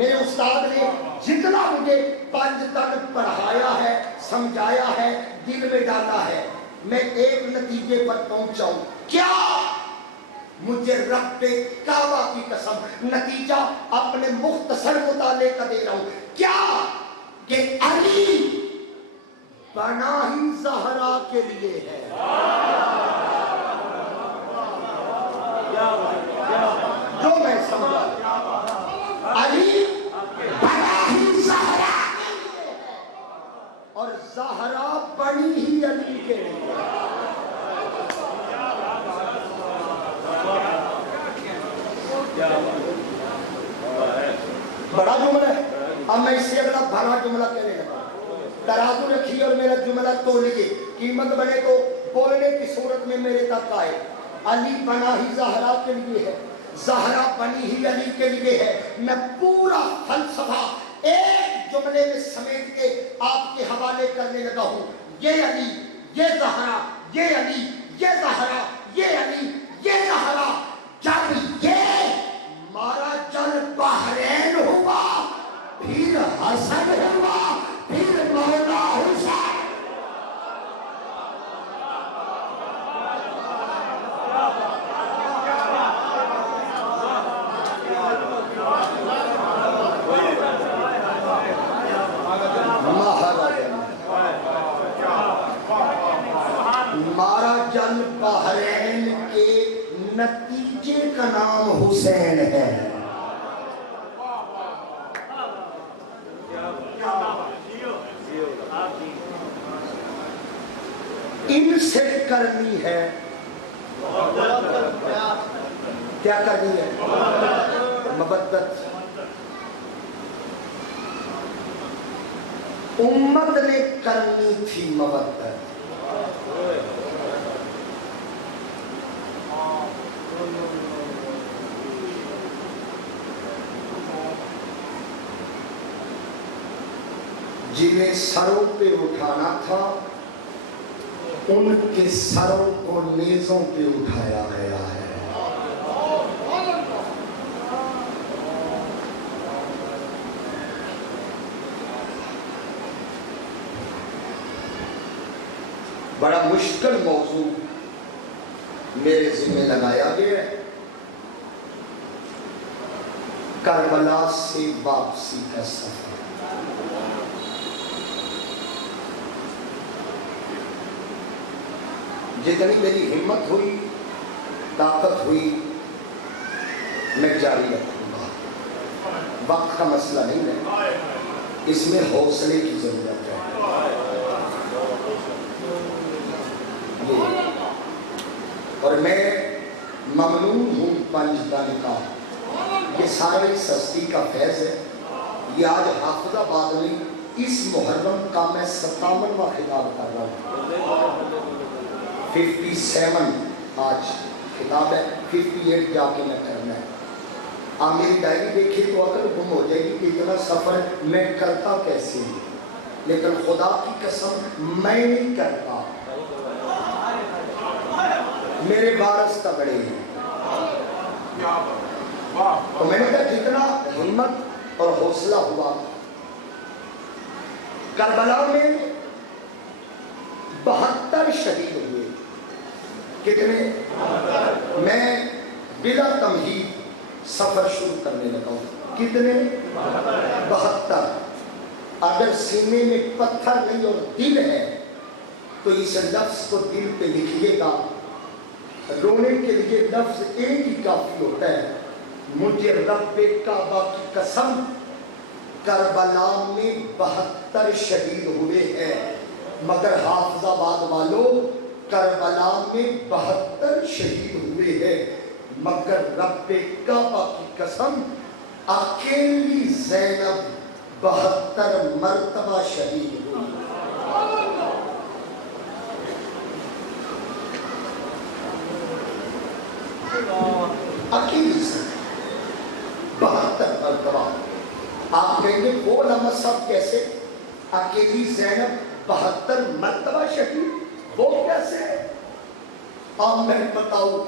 میرے استاد نے جتنا مجھے 5 تک پڑھایا ہے، سمجھایا ہے، دل میں ڈالا ہے، میں ایک نتیجے پر پہنچا ہوں. کیا؟ مجھے رب کعبہ کی قسم نتیجہ اپنے مختصر مطالعے کا دے رہا ہوں. کیا کہ علی بنا ہی زہرا کے لیے ہے. جو میں سمجھا علی بنا ہی زہرا کے لیے ہے اور زہرا بنی ہی علی کے لیے. بڑا جملہ ہے. اب میں اس سے اگلا بڑا جملہ کہنے لگا. ترازو رکھیے اور میرا جملہ تولیے، قیمت بنے تو بولنے کی صورت میں میرے تک آئے. علی بنا ہی زہرا کے لیے ہے، زہرا بنی ہی علی کے لیے ہے. میں پورا فلسفہ ایک جملے میں سمیٹ کے آپ کے حوالے کرنے لگا ہوں. یہ علی، یہ زہرا، یہ علی، یہ زہرا، یہ علی، یہ زہرا. جب یہ مارا جل بحرین ہوا، پھر حسن ہوا، پھر مولا حسین. مارا جل بحرین کے نتیجے کا نام حسین ہے. ان سے کرنی ہے کیا کرنی ہے؟ مودت. امت نے کرنی تھی مودت. جنہیں سروں پہ اٹھانا تھا ان کے سروں کو نیزوں پہ اٹھایا گیا ہے. بڑا مشکل موضوع میرے ذمہ لگایا گیا ہے. کربلا سے واپسی کا سفر. جتنی میری ہمت ہوئی، طاقت ہوئی، میں جاری رکھوں گا. وقت کا مسئلہ نہیں ہے، اس میں حوصلے کی ضرورت ہے. اور میں ممنون ہوں پنجتن کا. یہ سارے سستی کا فیض ہے. یہ آج حافظ آباد میں اس محرم کا میں 57واں خطاب کر رہا ہوں. 57 آج خطاب ہے، 58 جا کے میں کرنا ہے. آپ میری ڈائری دیکھیں تو اگر گم ہو جائے گی کہ اتنا سفر میں کرتا کیسے ہوں. لیکن خدا کی قسم میں نہیں کرتا، میرے وارث تگڑے ہیں. تو میں نے کہا جتنا ہمت اور حوصلہ ہوا. کربلا میں 72 شہید ہوئے. کتنے؟ میں بلا تمہید سفر شروع کرنے لگا ہوں. کتنے؟ 72. اگر سینے میں پتھر نہیں اور دل ہے تو اس لفظ کو دل پہ لکھیے گا. رونے کے لیے لفظ ایک ہی کافی ہوتا ہے. مجھے رب کعبہ کی قسم کربلا میں 72 شہید ہوئے ہیں. مگر حافظ آباد والوں کربلا میں 72 شہید ہوئے ہیں. مگر رب کعبہ کی قسم اکیلی زینب 72 مرتبہ شہید ہوئی. اکیلی زینب 72 مرتبہ. آپ کہیں گے وہ علامہ صاحب کیسے اکیلی زینب 72 مرتبہ شہید، وہ کیسے؟ اب میں بتاؤں،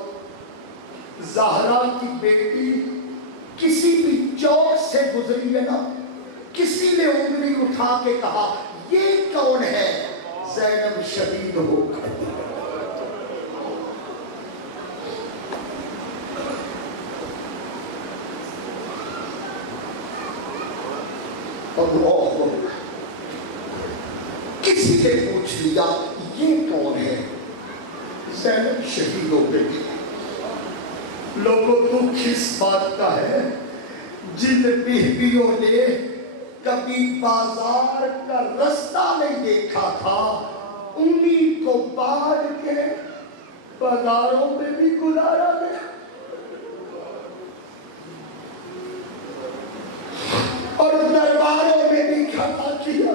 زہرا کی بیٹی کسی بھی چوک سے گزری ہے نا، کسی نے انگلی اٹھا کے کہا یہ کون ہے؟ زینب شہید ہو گئی۔ اللہ، کسی نے پوچھ لیا یہ کون ہے؟ زینب شہید ہو گئی۔ لوگوں تو کس بات کا ہے؟ جن بیویوں نے کبھی بازار کا رستہ نہیں دیکھا تھا، انہی کو باندھ کے بازاروں میں بھی گزارا گیا، اور درباروں میں بھی کھڑا کیا۔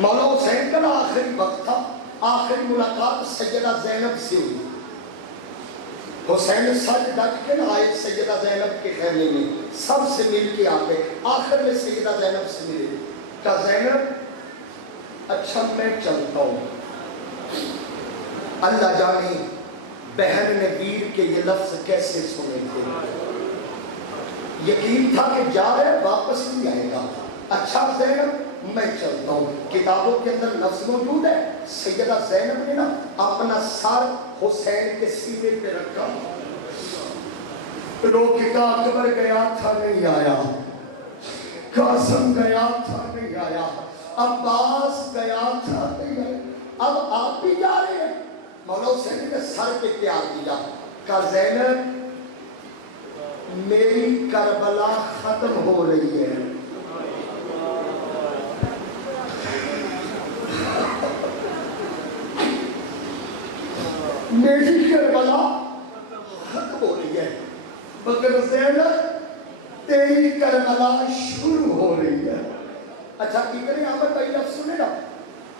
مولا حسین کا آخری وقت تھا، آخری ملاقات سیدہ زینب سے ہوئی۔ حسین سج ڈٹ کے نہ آئے سیدہ زینب کے خیمے میں، سب سے مل کے آگئے، آخر میں سیدہ زینب سے ملے۔ کہا زینب اچھا میں چلتا ہوں۔ اللہ جانے بہن نے ویر کے یہ لفظ کیسے سنے تھے، یقین تھا کہ جا رہے واپس نہیں آئے گا۔ اچھا زینب میں چلتا ہوں۔ کتابوں کے اندر لفظ موجود ہے، سیدہ زینب نے نا اپنا سر حسین کے سینے پہ رکھا، رو کے کہا اکبر گیا تھا نہیں آیا، قاسم گیا تھا نہیں آیا، عباس گیا تھا نہیں آیا، اب آپ بھی جا رہے ہیں۔ مولا حسین نے سر پہ پیار دیا، کہا زینب میری کربلا ختم ہو رہی ہے، میری کربلا ختم ہو رہی ہے، مگر زینب تیری کربلا شروع ہو رہی ہے۔ اچھا اتنے عمر بھائی لفظ سنے نا،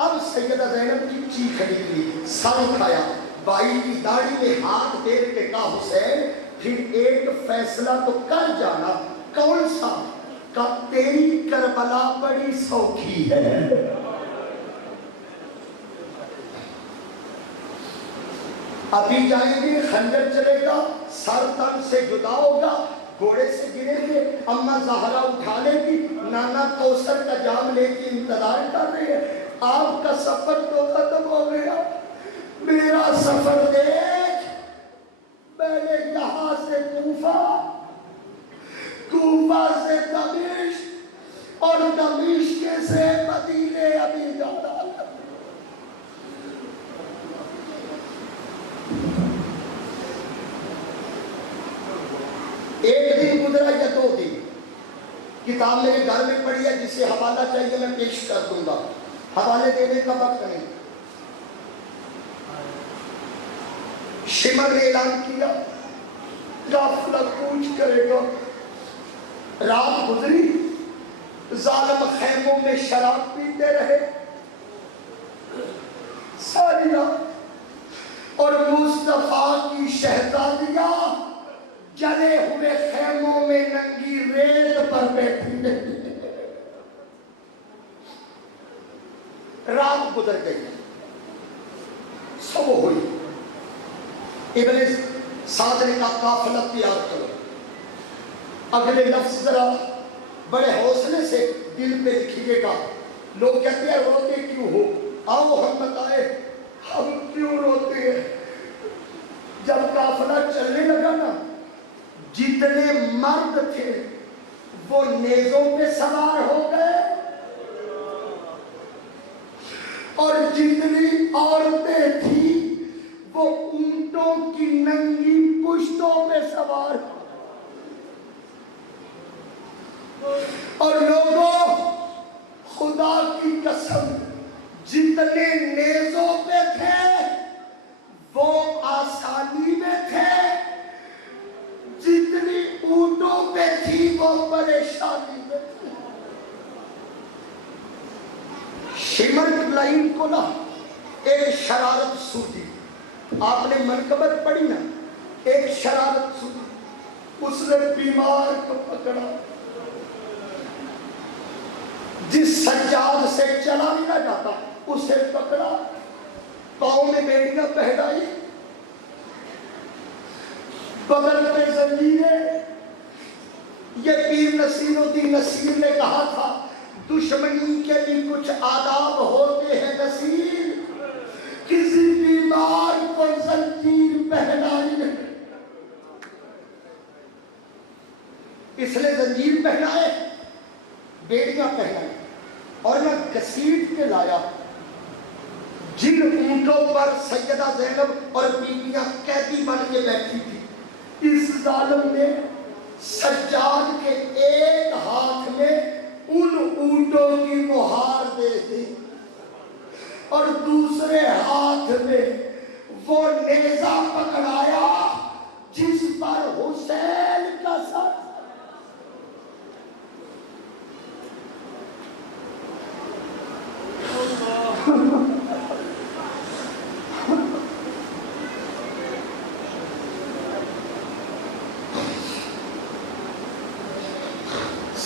اب سیدہ زینب کی چیخ نکلی، سر اٹھایا، بائی کی داڑھی میں ہاتھ پھیر کے کہا حسین پھر ایک فیصلہ تو کر جانا، کون سا؟ کہا تیری کربلا بڑی سوکھی ہے، ابھی جائیں گے خنجر چلے گا، سر تن سے جدا ہوگا، گھوڑے سے گریں گے، اماں زہرا اٹھا لے گی، نانا کوثر کا جام لے کے انتظار کر رہے ہیں، آپ کا سفر تو ختم ہو گیا، میرا سفر دیکھ، میں نے یہاں سے کوفہ، کوفہ سے دمشق، اور دمشق سے مدینے ابھی جانا۔ ایک دن گزرا یا 2 دن، کتاب میرے گھر میں پڑھی ہے، جسے حوالہ چاہیے میں پیش کر دوں گا، حوالے دینے کا وقت نہیں۔ شمر نے اعلان کیا قافلہ کوچ کرے گا، رات گزری، ظالم خیموں میں شراب پیتے رہے ساری رات، اور مصطفیٰ کی شہزادیاں جلے ہوئے خیموں میں ننگی ریت پر بیٹھی رہی۔ رات گزر گئی، صبح ہوئی، ابن سعد نے کہا قافلہ تیار کرو۔ اگلے لفظ ذرا بڑے حوصلے سے دل پہ لکھیے گا، لوگ کہتے ہیں روتے کیوں ہو، آؤ ہم بتائے ہم کیوں روتے ہیں۔ جب قافلہ چلنے لگا نا، جتنے مرد تھے وہ نیزوں پہ سوار ہو گئے، اور جتنی عورتیں تھیں وہ اونٹوں کی ننگی پشتوں پہ سوار، اور لوگوں خدا کی قسم جتنے نیزوں پہ تھے وہ آسانی میں تھے، جتنی اونٹوں پہ تھی وہ پریشانی میں تھی۔ شمر لائن کو نا ایک شرارت سوٹی، آپ نے منقبت پڑھی نا، ایک شرارت سوٹی، اس نے بیمار کو پکڑا، جس سجاد سے چلا نہیں نہ جاتا اسے پکڑا، پاؤں میں بیڑیاں پہنائی، بدل پہ زنجیریں. یہ پیر نصیر الدین نصیر نے کہا تھا دشمنی کے بھی کچھ آداب ہوتے ہیں نصیر. کسی بیمار کو زنجیر پہنائی نہیں، اس نے زنجیر پہنائے، بیڑیاں پہنائے اور میں گھسیٹ کے لایا. جن اونٹوں پر سیدہ زینب اور بیویاں قیدی بن کے بیٹھی تھی، اس ظالم نے سجاد کے ایک ہاتھ میں ان اونٹوں کی مہار دے دی اور دوسرے ہاتھ میں وہ نیزہ پکڑایا جس پر حسین کا سر.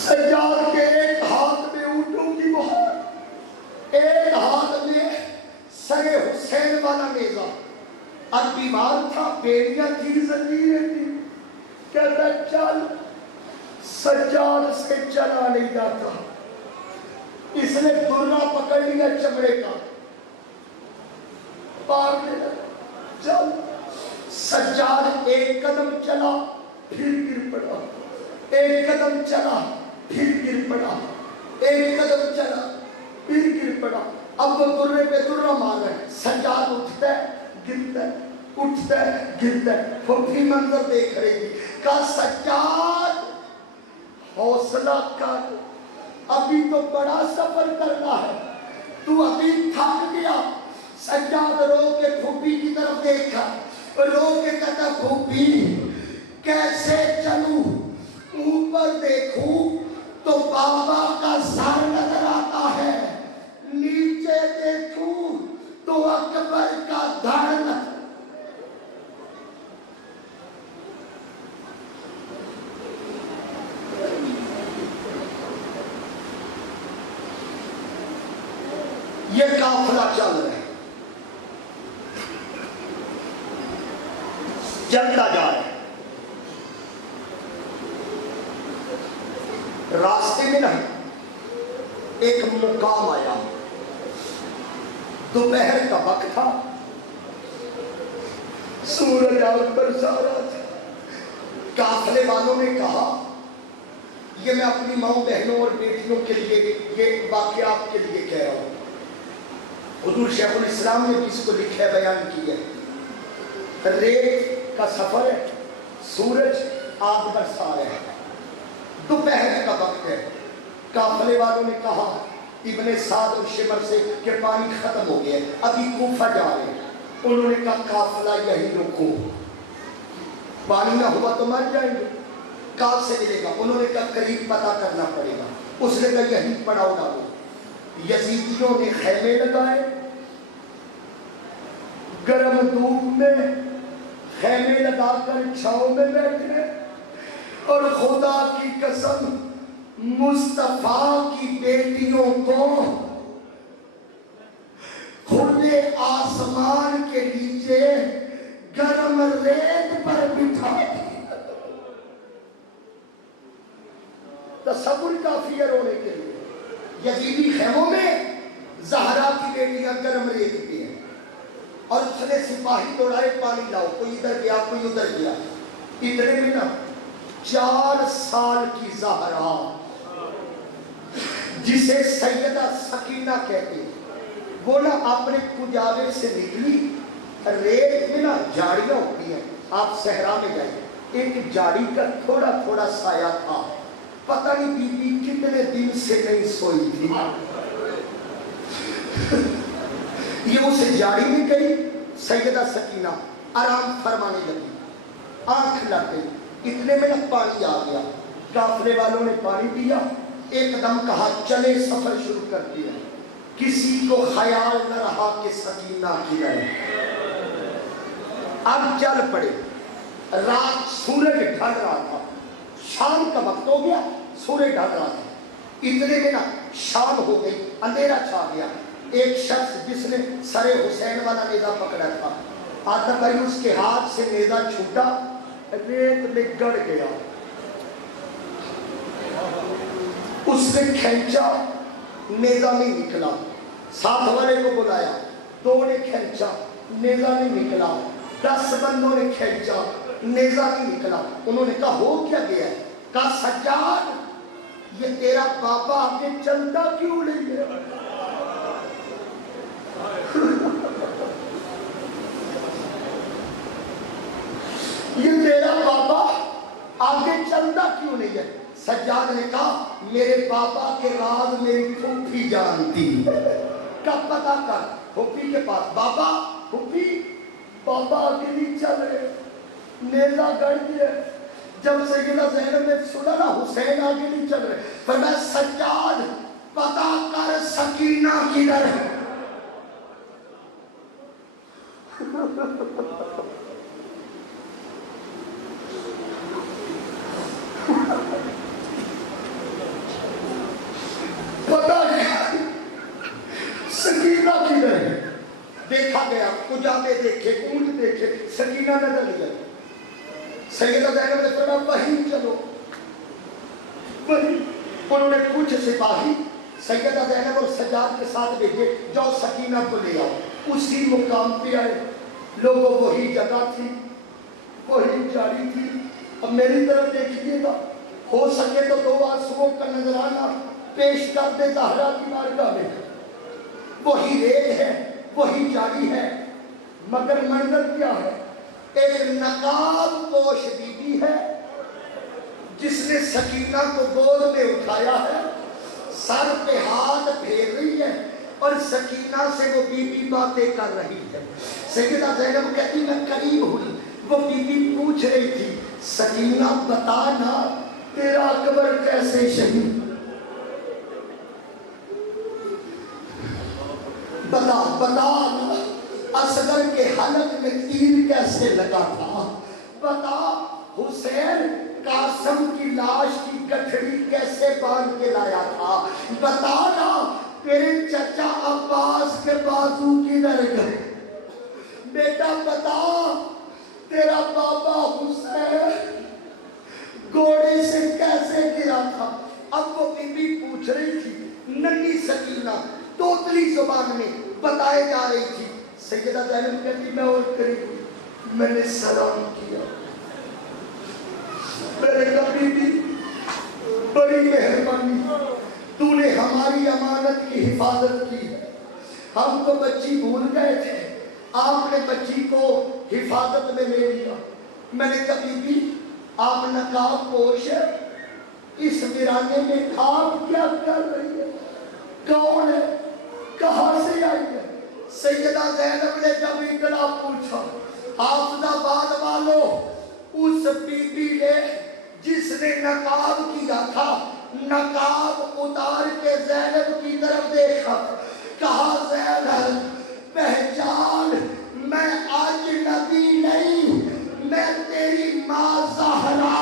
سجاد کے ایک ہاتھ میں اونٹوں کی مہار، ایک ہاتھ میں سر حسین والا نیزہ. اب بیمار تھا، بیڑیاں تھی، زنجیریں تھی. کہتا چل، سجاد سے چلا نہیں جاتا. اس نے درنا پکڑ لیا چمڑے کا، پار لیا. چل، سجاد ایک قدم چلا پھر گر پڑا، ایک قدم چلا پھر گر پڑا، ایک قدم چلا پھر گر پڑا. اب وہ درے پہ درہ مار رہے. سجاد اٹھتا ہے گرتا ہے، اٹھتا ہے گرتا ہے. پھوپھی منظر دیکھ رہی تھی. کہا سجاد حوصلہ کر، ابھی تو بڑا سفر کرنا ہے، تو ابھی تھک گیا. سجاد رو کے پھوپھی کی طرف دیکھا، رو کے کہتا پھوپھی کیسے چلوں؟ اوپر دیکھوں تو بابا کا سر نظر آتا ہے، نیچے دیکھوں تو اکبر کا دھڑ نظر. یہ قافلہ چل رہا ہے، چلتا جا رہا ہے. راستے میں نا ایک مقام آیا، دوپہر کا وقت تھا، سورج آگ برسا رہا تھا. قافلے والوں نے کہا یہ میں اپنی ماؤں بہنوں اور بیٹیوں کے لیے یہ واقعات کے لیے کہہ رہا ہوں. حضور شیخ الاسلام نے اس کو لکھا ہے، بیان کیا ہے. ریت کا سفر ہے، سورج آگ برسا رہا ہے، دوپہر کا وقت ہے. قافلے والوں نے کہا ابن سعد اور شمر سے کہ پانی ختم ہو گیا، ابھی کوفہ جا رہے ہیں. انہوں نے کہا قافلہ یہی رکو، پانی نہ ہوا تو مر جائیں گے. کہاں سے ملے گا؟ انہوں نے کہا قریب پتہ کرنا پڑے گا. اس نے کہا یہی پڑاؤ ڈالو. یزیدیوں نے خیمے لگائے، گرم دھوپ میں خیمے لگا کر چھاؤں میں بیٹھے، اور خدا کی قسم مصطفیٰ کی بیٹیوں کو کھلے آسمان کے نیچے گرم ریت پر بٹھا دیا. تصور کافی ہے رونے کے لیے. یزیدی خیموں میں زہرا کی بیٹیاں گرم ریت پہ ہیں، اور اس نے سپاہی دوڑائے پانی لاؤ، کوئی ادھر گیا کوئی ادھر گیا. اتنے میں نا 4 سال کی زہرا جسے سیدہ سکینہ کہتے ہیں، وہ نا اپنے کجاوے سے نکلی. ریت میں نا جھاڑیاں ہوتی ہیں، آپ صحرا میں جائیں، ایک جھاڑی کا تھوڑا تھوڑا سایہ تھا. پتہ نہیں بی بی کتنے دن سے نہیں سوئی تھی. یہ اس جھاڑی میں گئی، سیدہ سکینہ آرام فرمانے لگی، آنکھ لگ گئی. اتنے میں پانی آ گیا. قافلے والوں نے پانی پیا، ایک دم کہا چلے سفر شروع کر دیا. کسی کو خیال نہ رہا کہ سکینہ کی رہے. اب چل پڑے. رات سورج ڈھل رہا تھا، شام کا وقت ہو گیا، سورج ڈھل رہا تھا. اتنے میں نا شام ہو گئی، اندھیرا چھا گیا. ایک شخص جس نے سر حسین والا نیزہ پکڑا تھا، آتا بھائی اس کے ہاتھ سے نیزہ چھوٹا ریت میں گڑ گیا. اس نے کھینچا, نیزہ نہیں نکلا. ساتھ والے کو بلایا, 2 نے کھینچا, نیزہ نہیں نکلا. 10 بندوں نے کھینچا, نیزہ نہیں نکلا. انہوں نے کہا ہو کیا گیا ہے؟ کہا سجاد یہ تیرا بابا آگے چلتا کیوں نہیں ہے؟ یہ تیرا بابا آگے چلتا کیوں نہیں ہے؟ سجاد نے کہا میرے بابا کے راز میری پھوپھی جانتی. کب پتا کر پھوپھی کے پاس. بابا پھوپھی بابا آگے نہیں چل رہے, نیزہ گڑ گیا. جب سیدہ زینب نے سنا نا حسین آگے نہیں چل رہے, فرمایا سجاد پتا کر سکینہ کدھر ہے. پتا سکینہ کدھر ہے. دیکھا گیا, کجاتے دیکھے, اونٹ دیکھے, سکینہ نظر نہیں آئی. سیدہ زینب نے فرمایا وہیں چلو, وہیں. انہوں نے کچھ سپاہی سیدہ زینب اور سجاد کے ساتھ بھیجے, جاؤ سکینہ کو لے آؤ. اسی مقام پہ آئے. لوگوں وہی جگہ تھی, وہی جاری تھی. اب میری طرف دیکھیے گا, ہو سکے تو 2 آنسوؤں کا نذرانہ پیش کر دے زہرا کی بارگاہ میں. وہی ریل ہے, وہی جاری ہے, مگر منظر کیا ہے؟ ایک نقاب پوش بی بی ہے جس نے سکینہ کو گود میں اٹھایا ہے, سر پہ ہاتھ پھیر رہی ہے اور سکینہ سے وہ بی بی باتیں کر رہی ہے. سیدہ زینب کہتی میں قریب ہوئی, وہ بی بی پوچھ رہی تھی سکینہ بتا نا تیرا اکبر کیسے شہید, بتا نا اصغر کے حلق میں تیر کیسے لگا تھا, بتا حسین قاسم کی لاش کی گٹھڑی کیسے باندھ کے لایا تھا, بتا نا تیرے چچا عباس کے بازو کدھر گئے, بیٹا بتا تیرا بابا حسین گھوڑے سے کیسے گرا تھا. اب وہ بی بی پوچھ رہی تھی, ننھی سکینہ توتلی زبان میں بتائے جا رہی تھی. سیدہ زینب کہتی میں اور قریب ہوئی, میں نے سلام کیا, میں نے کہا بی بی بڑی مہربانی, تو نے ہماری امانت کی حفاظت کی ہے. ہم تو بچی بھول گئے تھے, آپ نے بچی کو حفاظت میں لے لیا. میں نے کہا بی بی آپ نقاب پوش ہے, اس ویرانے میں آپ کیا کر رہی ہے, کون ہے, کہاں سے آئی ہے؟ سیدہ زینب نے جب اتنا پوچھا, حافظ آباد والوں اس بی بی نے جس نے نقاب کیا تھا نقاب اتار کے زینب کی طرف دیکھا, کہا زینب پہچان میں اجنبی نہیں, میں تیری ماں زہرا.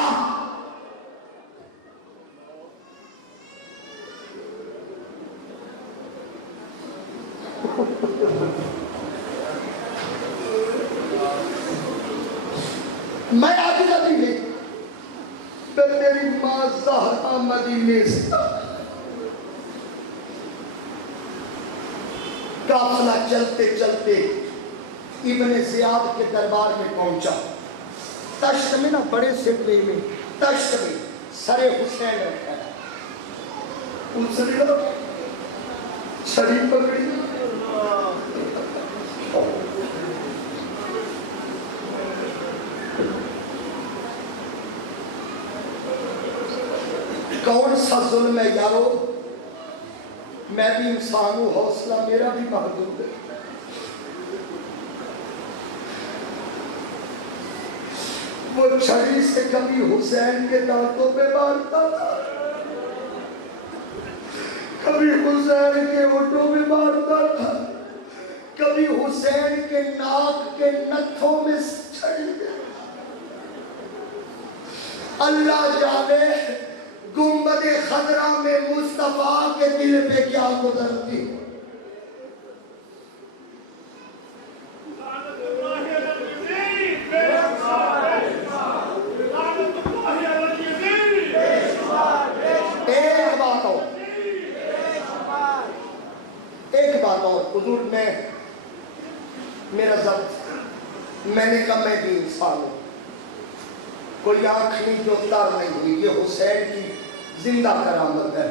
میں اجنبی نہیں, میں تیری ماں زہرا مدینے سے. قافلہ چلتے چلتے ابن زیاد کے دربار میں پہنچا. تشت میں نا, بڑے سلسلے میں تشت میں سر حسین رکھا ہے. اس نے چھری پکڑی, کون سا ظلم ہے یارو, میں بھی انسان ہوں, حوصلہ میرا بھی محدود ہے. وہ چھری سے کبھی حسین کے دانتوں پہ مارتا تھا, کبھی حسین کے ہونٹوں میں مارتا تھا, کبھی حسین کے ناک کے نتھوں میں چھری. اللہ جانے گنبد خضرا میں مصطفیٰ کے دل پہ کیا گزرتی. نے کہا میں بھی انسان ہوں، کوئی آنکھ نہیں جو تر نہیں ہوئی، یہ حسین کی زندہ کرامت ہے۔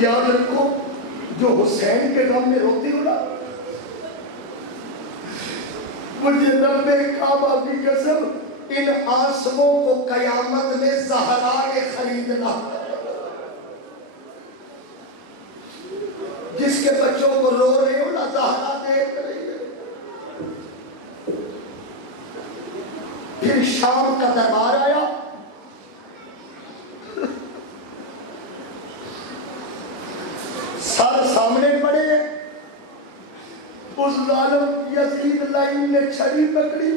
یاد رکھو جو حسین کے غم میں روتی ہو نا، مجھے رب کعبہ کی قسم ان آنسوؤں کو قیامت میں زہرا نے خریدنا، جس کے بچوں کو رو رہے ہو نا زہرا دیکھ رہی ہے۔ پھر شام کا دربار آیا، سر سامنے پڑے، اس ظالم یزید لائن نے چھڑی پکڑی،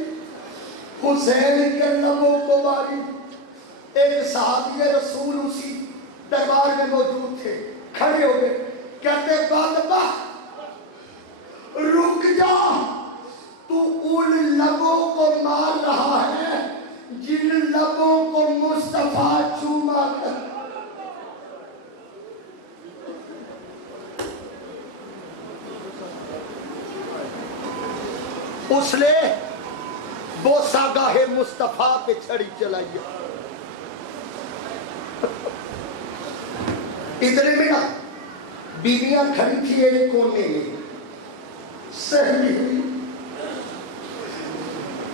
حسین کے لبوں کو ماری۔ ایک صحابی رسول اسی دربار میں موجود تھے، کھڑے ہو گئے، کہتے بدبخت رک جا، تو ان لبوں کو مار رہا ہے جن لبوں کو مصطفیٰ چوما کر۔ اس نے بوسہ گاہ مصطفیٰ پہ چھڑی چلائی ہے۔ اتنے میں نا بیویاں کھڑی تھی ایک کونے میں، سہلی ہوئی،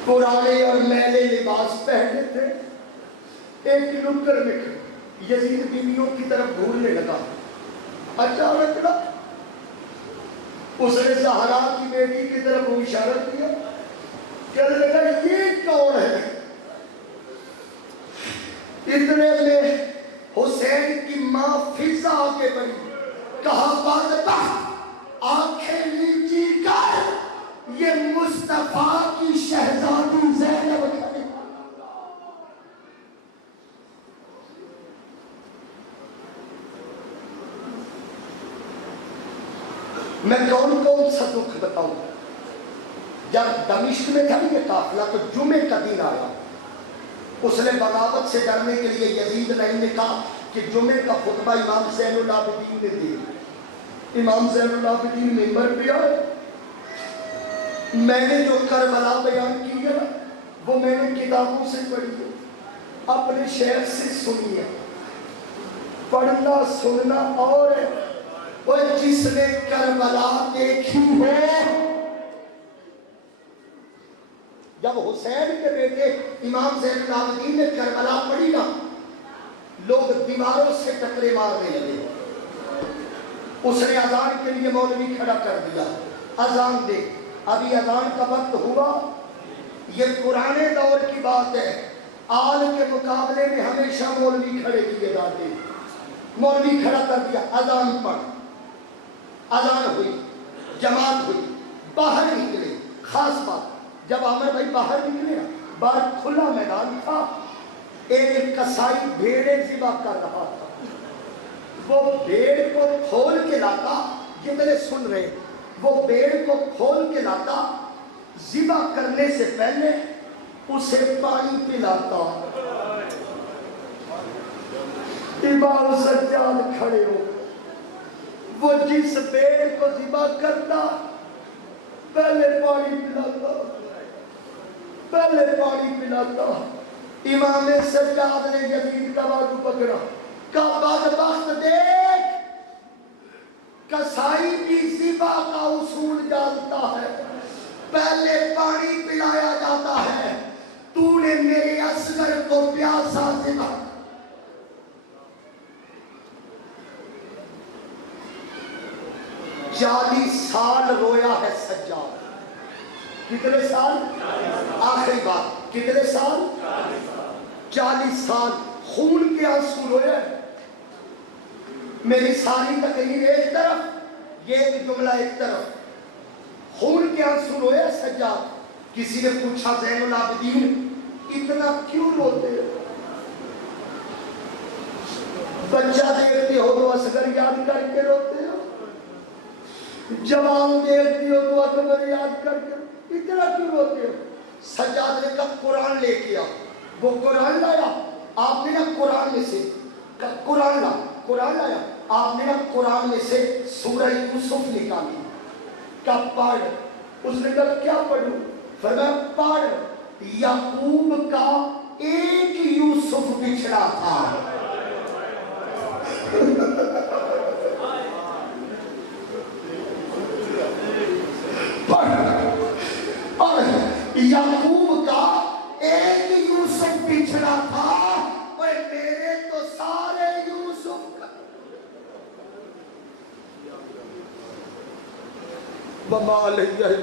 پرانے اور میلے لباس پہنے تھے، ایک نکڑ میں کھڑی۔ یزید بیویوں کی طرف گھورنے لگا، اچانک نا اس نے زہرا کی بیٹی کی طرف اشارہ کیا، کہنے لگا یہ کون ہے؟ اتنے میں حسین کی ماں فضا آگے بڑھی، کہا بدبخت آنکھیں نیچی کر، یہ مصطفیٰ کی شہزادی زینب کھڑی۔ میں کون کون سا دکھ بتاؤں؟ جب دمشق میں تھا یہ قافلہ تو جمعے کا دن آیا، اس نے بغاوت سے ڈرنے کے لیے یزید لائن نے کہا کہ جمعے کا خطبہ امام زین العابدین نے دیا۔ امام زین العابدین ممبر پہ آئے، میں نے جو کربلا بیان کی ہے وہ میں نے کتابوں سے پڑھی ہے، اپنے شیخ سے سنی ہے۔ پڑھنا سننا اور ہے، وہ جس نے کربلا دیکھی ہے۔ جب حسین کے بیٹے امام زین العابدین نے کربلا پڑھی نا، لوگ دیواروں سے ٹکرے مارنے لگے۔ اس نے اذان کے لیے مولوی کھڑا کر دیا، اذان دے۔ ابھی اذان کا وقت ہوا، یہ پرانے دور کی بات ہے، آل کے مقابلے میں ہمیشہ مولوی کھڑے کیے جاتے۔ مولوی کھڑا کر دیا، اذان پڑھ۔ اذان ہوئی، جماعت ہوئی، باہر نکلے۔ خاص بات، جب عامر بھائی باہر نکلے نا، باہر کھلا میدان تھا، ایک کسائی بھیڑیں ذبح کر رہا تھا، وہ بھیڑ کو کھول کے لاتا، جتنے سن رہے، وہ بھیڑ کو کھول کے لاتا، ذبح کرنے سے پہلے اسے پانی پلاتا۔ امام سجاد کھڑے ہو، وہ جس بھیڑ کو ذبح کرتا پہلے پانی پلاتا، پہلے پانی پلاتا۔ امام سجاد نے یزید کا بازو پکڑا، کہا بدبخت دیکھ، کسائی بھی ذبح کا اصول جانتا ہے، پہلے پانی پلایا جاتا ہے، تو نے میرے اصغر کو پیاسا ذبح۔ 40 سال رویا ہے سجاد۔ کتنے سال؟ آخری بات، کتنے سال؟ 40 سال خون کے آنسو روئے۔ میری ساری تقریر ایک طرف، یہ ایک جملہ ایک طرف، خون کے آنسو روئے سجاد۔ کسی نے پوچھا زین العابدین اتنا کیوں روتے ہو؟ بچہ دیکھتے ہو تو اصغر یاد کر کے روتے ہو، جوان دیکھتے ہو تو اکبر یاد کر کے، اتنا کیوں روتے ہو؟ سجاد نے کہا قرآن لے کے آ۔ وہ قرآن لایا، آپ نے نا قرآن میں سے قرآن لایا، آپ نے نا قرآن میں سے سورہ یوسف نکالی، کہ پڑھ اس نے کہا کیا پڑھوں؟ فرمایا پڑھ یعقوب کا ایک یوسف بچھڑا تھا. اور یعقوب کا ایک یوسف بچھڑا تھا اور میرے تو سارے یوسف. وما علیہ